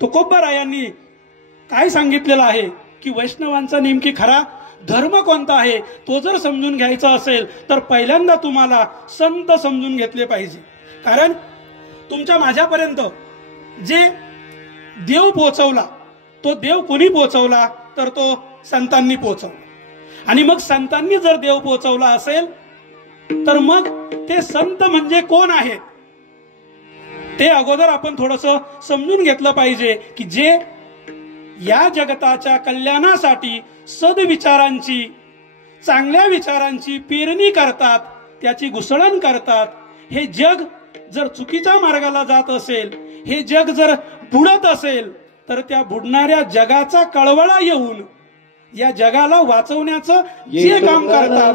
तुकोबारायांनी काय सांगितलेलं आहे की वैष्णवांचा नेमकी खरा धर्म कोणता आहे तो जर समजून घ्यायचा असेल तर पहिल्यांदा तुम्हाला संत समजून घेतले पाहिजे. कारण तुमच्या माझ्यापर्यंत जे देव पोहोचवला तो देव कोणी पोहोचवला तर तो संतांनी पोहोचवला. आणि मग संतांनी जर देव पोहोचवला असेल तर मग ते संत म्हणजे कोण आहेत ते अगोदर आपण थोडंसं समजून घेतलं पाहिजे की जे या जगताच्या कल्याणासाठी सद्विचारांची चांगल्या विचारांची पेरणी करतात, त्याची घुसळण करतात. हे जग जर चुकीच्या मार्गाला जात असेल, हे जग जर बुडत असेल तर त्या बुडणाऱ्या जगाचा कळवळा येऊन या जगाला वाचवण्याचं जे काम करतात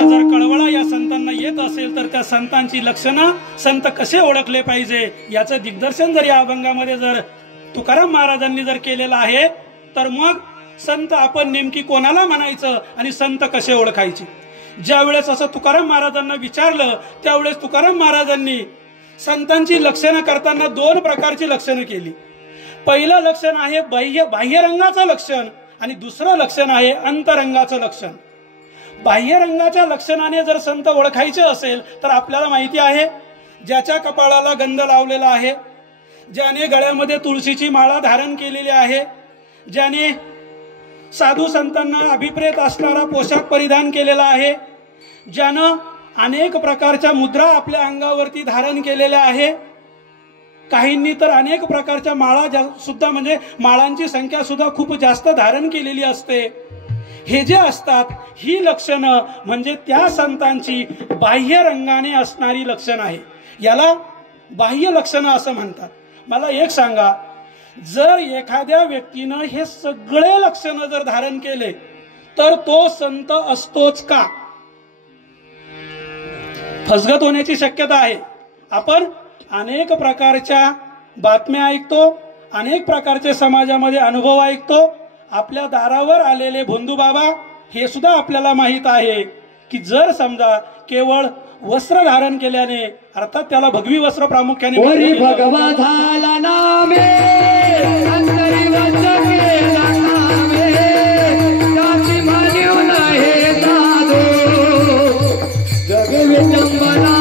जर कळवळा या संतांना येत असेल तर त्या संतांची लक्षणं संत कसे ओळखले पाहिजे याचं दिग्दर्शन जर या अभंगामध्ये जर तुकाराम महाराजांनी जर केलेलं आहे तर मग संत आपण नेमकी कोणाला म्हणायचं आणि संत कसे ओळखायचे. ज्या वेळेस असं तुकाराम महाराजांना विचारलं त्यावेळेस तुकाराम महाराजांनी संतांची लक्षणं करताना दोन प्रकारची लक्षणं केली. पहिलं लक्षण आहे बाह्य रंगाचं लक्षण आणि दुसरं लक्षण आहे अंतरंगाचं लक्षण. बाह्य रंगाच्या लक्षणाने जर संत ओळखायचे असेल तर आपल्याला माहिती आहे ज्याच्या कपाळाला गंध लावलेला आहे, ज्याने गळ्यामध्ये तुळशीची माळा धारण केलेली आहे, ज्याने साधू संतांना अभिप्रेत असणारा पोशाख परिधान केलेला आहे, ज्यानं अनेक प्रकारच्या मुद्रा आपल्या अंगावरती धारण केलेल्या आहे, काहींनी तर अनेक प्रकारच्या माळा सुद्धा म्हणजे माळांची संख्या सुद्धा खूप जास्त धारण केलेली असते. हे जे असतात ही लक्षणं म्हणजे त्या संतांची बाह्य रंगाने असणारी लक्षणं आहे. याला बाह्य लक्षणं असं म्हणतात. मला एक सांगा, जर एखाद्या व्यक्तीनं हे सगळे लक्षणं जर धारण केले तर तो संत असतोच का? फसगत होण्याची शक्यता आहे. आपण अनेक प्रकारच्या बातम्या ऐकतो, अनेक प्रकारचे समाजामध्ये अनुभव ऐकतो. आपल्या दारावर आलेले भोंदू बाबा हे सुद्धा आपल्याला माहित आहे की जर समजा केवळ वस्त्र धारण केल्याने अर्थात त्याला भगवी वस्त्र प्रामुख्याने भगवा झाला नामे अंतरी जग विटंबना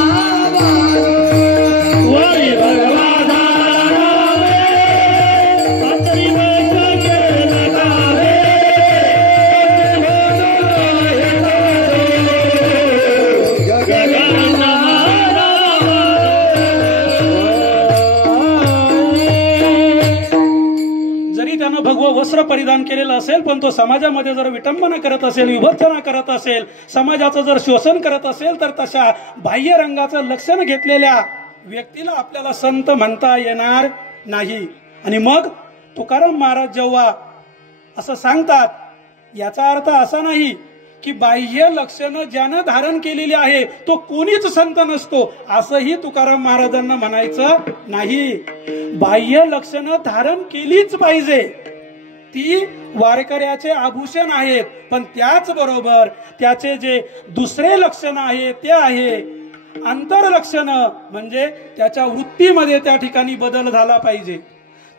भगवं वस्त्र परिधान केलेलं असेल पण तो समाजामध्ये जर विटंबना करत असेल, विभत्सना करत असेल, समाजाचं जर शोषण करत असेल तर तशा बाह्य रंगाचं लक्षण घेतलेल्या व्यक्तीला आपल्याला संत म्हणता येणार नाही. आणि मग तुकाराम महाराज जेव्हा असं सांगतात याचा अर्थ असा नाही की बाह्य लक्षणं ज्यानं धारण केलेली आहे तो कोणीच संत नसतो असंही तुकाराम महाराजांना म्हणायचं नाही. बाह्य लक्षणं धारण केलीच पाहिजे, ती वारकऱ्याचे आभूषण आहेत. पण त्याचबरोबर त्याचे जे दुसरे लक्षण आहे ते आहे अंतर लक्षण, म्हणजे त्याच्या वृत्तीमध्ये त्या ठिकाणी बदल झाला पाहिजे,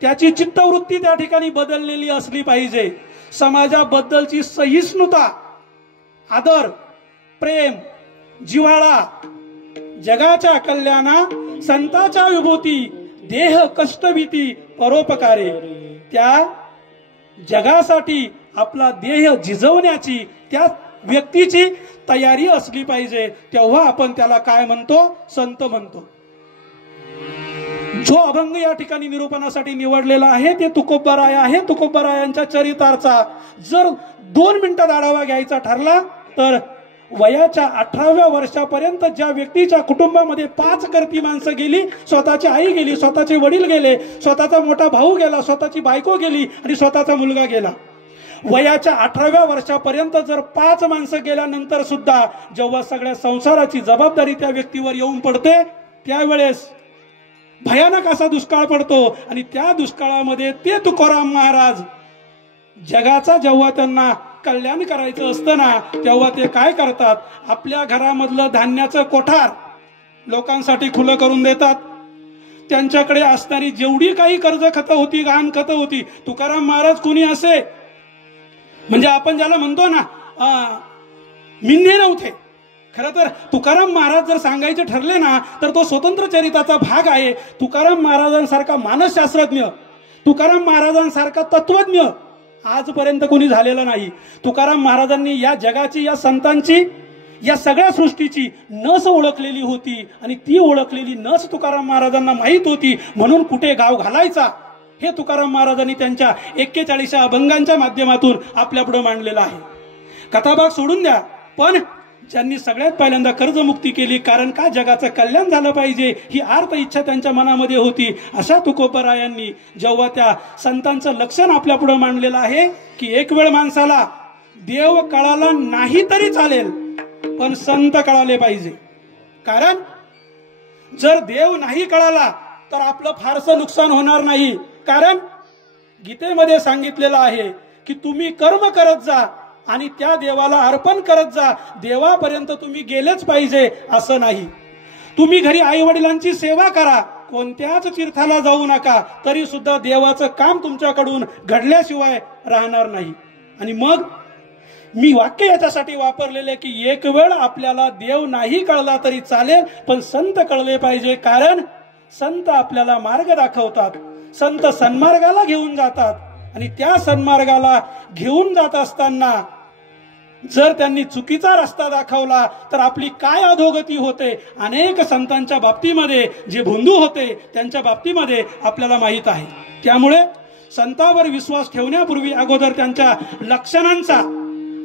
त्याची चित्तवृत्ती त्या ठिकाणी बदललेली असली पाहिजे, समाजाबद्दलची सहिष्णुता आदर, प्रेम, जिव्हाळा, जगाच्या कल्याणा संतांच्या विभूती, देह कष्टभीती परोपकारे, त्या जगासाठी आपला देह झिजवण्याची त्या व्यक्तीची तयारी असली पाहिजे. तेव्हा आपण त्याला काय म्हणतो? संत म्हणतो. जो अभंग या ठिकाणी निरूपणासाठी निवडलेला आहे ते तुकोबाराय आहे. तुकोबारायांच्या चरितार्चा जर 2 मिनिटात आढावा घ्यायचा ठरला तर वयाच्या 18व्या वर्षापर्यंत ज्या व्यक्तीच्या कुटुंबामध्ये 5 करती माणसं गेली, स्वतःची आई गेली, स्वतःचे वडील गेले, स्वतःचा मोठा भाऊ गेला, स्वतःची बायको गेली आणि स्वतःचा मुलगा गेला. वयाच्या 18व्या वर्षापर्यंत जर 5 माणसं गेल्यानंतर सुद्धा जेव्हा सगळ्या संसाराची जबाबदारी त्या व्यक्तीवर येऊन पडते त्यावेळेस भयानक असा दुष्काळ पडतो. आणि त्या दुष्काळामध्ये ते तुकाराम महाराज जगाचा जेव्हा त्यांना कल्याण करायचं असतं ना तेव्हा ते काय करतात? आपल्या घरामधलं धान्याचं कोठार लोकांसाठी खुलं करून देतात. त्यांच्याकडे असणारी जेवढी काही कर्ज खतं होती, गहाण खतं होती, तुकाराम महाराज कोणी असे म्हणजे आपण ज्याला म्हणतो ना मिंधे नव्हते. खरं तर तुकाराम महाराज जर सांगायचे ठरले ना तर तो स्वतंत्र चरिताचा भाग आहे. तुकाराम महाराजांसारखा मानसशास्त्रज्ञ, तुकाराम महाराजांसारखा तत्वज्ञ आजपर्यंत कोणी झालेला नाही. तुकाराम महाराजांनी या जगाची, या संतांची, या सगळ्या सृष्टीची नस ओळखलेली होती आणि ती ओळखलेली नस तुकाराम महाराजांना माहीत होती. म्हणून कुठे गाव घालायचा हे तुकाराम महाराजांनी त्यांच्या 41 अभंगांच्या माध्यमातून आपल्या पुढे मांडलेलं आहे. कथाभाग सोडून द्या, पण ज्यांनी सगळ्यात पहिल्यांदा कर्जमुक्ती केली, कारण का जगाचं कल्याण झालं पाहिजे ही आर्त इच्छा त्यांच्या मनामध्ये होती, अशा तुकोबारायांनी जेव्हा त्या संतांचं लक्षण आपल्या पुढे मांडलेलं आहे की एक वेळ माणसाला देव कळाला नाही तरी चालेल पण संत कळाले पाहिजे. कारण जर देव नाही कळाला तर आपलं फारसं नुकसान होणार नाही. कारण गीतेमध्ये सांगितलेलं आहे की तुम्ही कर्म करत जा आणि त्या देवाला अर्पण करत जा. देवापर्यंत तुम्ही गेलेच पाहिजे असं नाही. तुम्ही घरी आई वडिलांची सेवा करा, कोणत्याच तीर्थाला जाऊ नका, तरी सुद्धा देवाचं काम तुमच्याकडून घडल्याशिवाय राहणार नाही. आणि मग मी वाक्य याच्यासाठी वापरलेले की एक वेळ आपल्याला देव नाही कळला तरी चालेल पण संत कळले पाहिजे. कारण संत आपल्याला मार्ग दाखवतात, संत सन्मार्गाला घेऊन जातात आणि त्या सन्मार्गाला घेऊन जात असताना जर त्यांनी चुकीचा रस्ता दाखवला तर आपली काय अधोगती होते अनेक संतांच्या बाबतीमध्ये जे भोंदू होते त्यांच्या बाबतीमध्ये आपल्याला माहित आहे. त्यामुळे संतांवर विश्वास ठेवण्यापूर्वी अगोदर त्यांच्या लक्षणांचा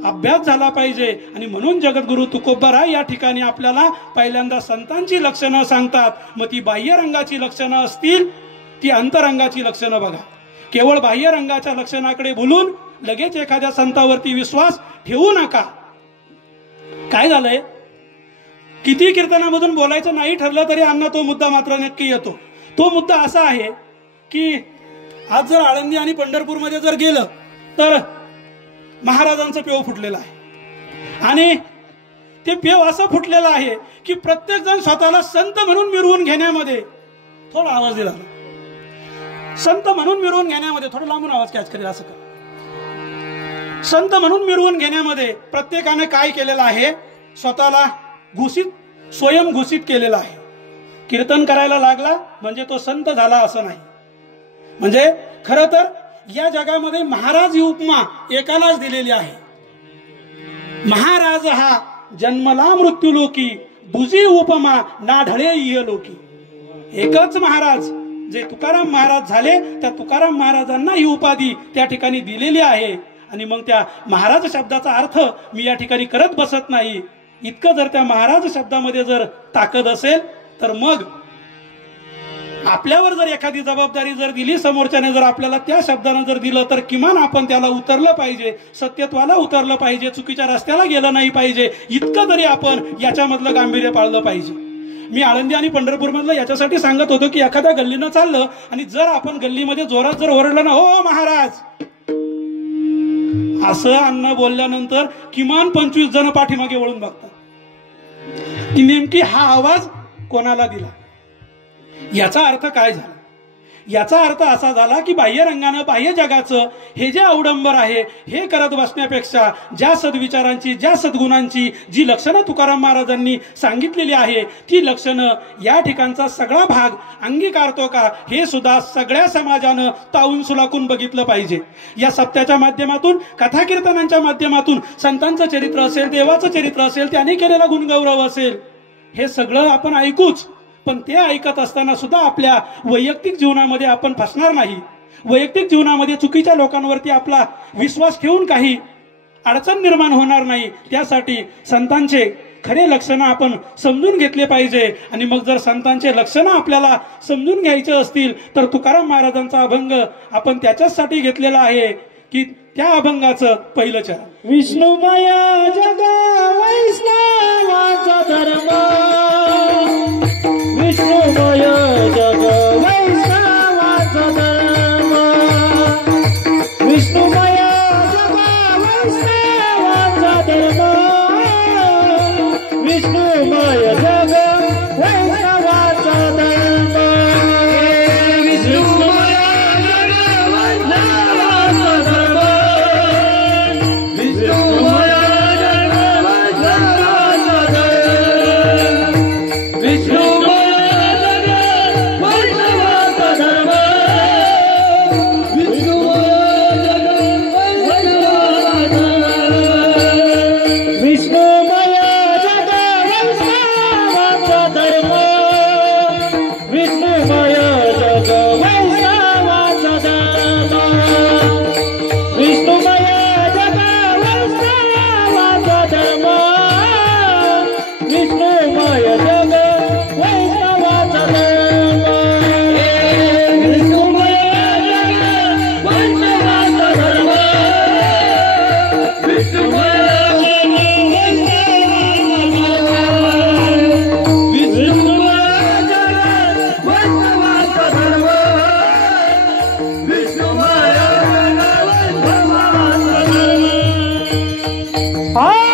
अभ्यास झाला पाहिजे. आणि म्हणून जगद्गुरु तुकोबाराय या ठिकाणी आपल्याला पहिल्यांदा संतांची लक्षणं सांगतात. मग ती बाह्य रंगाची लक्षणं असतील, ती अंतरंगाची लक्षणं बघा. केवळ बाह्य रंगाच्या लक्षणाकडे बोलून लगेच एखाद्या संतावरती विश्वास ठेवू नका. काय झालंय, किती कीर्तनामधून बोलायचं नाही ठरलं तरी अण्णा तो मुद्दा मात्र नक्की येतो. तो मुद्दा असा आहे की आज जर आळंदी आणि पंढरपूरमध्ये जर गेलं तर महाराजांचं पेव फुटलेलं आहे. आणि ते पेव असं फुटलेलं आहे की प्रत्येक जण स्वतःला संत म्हणून मिरवून घेण्यामध्ये, थोडा आवाज दिला, संत म्हणून मिरवून घेण्यामध्ये, थोडं लांबून आवाज कॅच करेल असं कर, संत म्हणून मिरवून घेण्यामध्ये प्रत्येकाने काय केलेलं आहे, स्वतःला स्वयं घोषित केलेलं आहे. कीर्तन करायला लागला म्हणजे तो संत झाला असं नाही. म्हणजे खरं तर या जगामध्ये महाराज ही उपमा एकालाच दिलेली आहे. महाराज हा जन्मला मृत्यू लोकी, दुजी उपमा ना ढळे इह लोकी. एकच महाराज जे तुकाराम महाराज झाले, त्या तुकाराम महाराजांना ही उपाधी त्या ठिकाणी दिलेली आहे. आणि मग त्या महाराज शब्दाचा अर्थ मी या ठिकाणी करत बसत नाही. इतकं जर त्या महाराज शब्दामध्ये जर ताकद असेल तर मग आपल्यावर जर एखादी जबाबदारी जर दिली, समोरच्याने जर आपल्याला त्या शब्दानं जर दिलं तर किमान आपण त्याला उतरलं पाहिजे, सत्यत्वाला उतरलं पाहिजे, चुकीच्या रस्त्याला गेलं नाही पाहिजे. इतकं तरी आपण याच्यामधलं गांभीर्य पाळलं पाहिजे. मी आळंदी आणि पंढरपूर मधलं याच्यासाठी सांगत होतो की एखाद्या गल्लीनं चाललं आणि जर आपण गल्लीमध्ये जोरात जर ओरडलं ना, हो महाराज असं अन्न बोलल्यानंतर किमान 25 जण पाठीमागे वळून बघतात की नेमकी हा आवाज कोणाला दिला. याचा अर्थ काय झाला, याचा अर्थ असा झाला की बाह्य रंगानं बाह्य जगाचं हे जे अवडंबर आहे हे करत बसण्यापेक्षा ज्या सद्विचारांची ज्या सद्गुणांची जी लक्षणं तुकाराम महाराजांनी सांगितलेली आहे ती लक्षणं या ठिकाणचा सगळा भाग अंगीकारतो का हे सुद्धा सगळ्या समाजानं तावून सुलाकून बघितलं पाहिजे. या सप्त्याच्या माध्यमातून कथा कीर्तनांच्या माध्यमातून संतांचं चरित्र असेल देवाचं चरित्र असेल त्याने केलेला गुणगौरव असेल हे सगळं आपण ऐकूच. पण ते ऐकत असताना सुद्धा आपल्या वैयक्तिक जीवनामध्ये आपण फसणार नाही. वैयक्तिक जीवनामध्ये चुकीच्या लोकांवरती आपला विश्वास ठेवून काही अडचण निर्माण होणार नाही. त्यासाठी संतांचे खरे लक्षणं आपण समजून घेतले पाहिजे. आणि मग जर संतांचे लक्षणं आपल्याला समजून घ्यायचे असतील तर तुकाराम महाराजांचा अभंग आपण त्याच्यासाठी घेतलेला आहे की त्या अभंगाचं पहिलं चरण. विष्णुमय जग वैष्णवाचा धर्म, विष्णुमय जग वैष्णवाचा धर्म, विष्णुमय जग वैष्णवाचा धर्म, विष्णुमय जग वैष्णवाचा धर्म, विष्णुमय जग वैष्णवाचा धर्म, विष्णुमय Ah!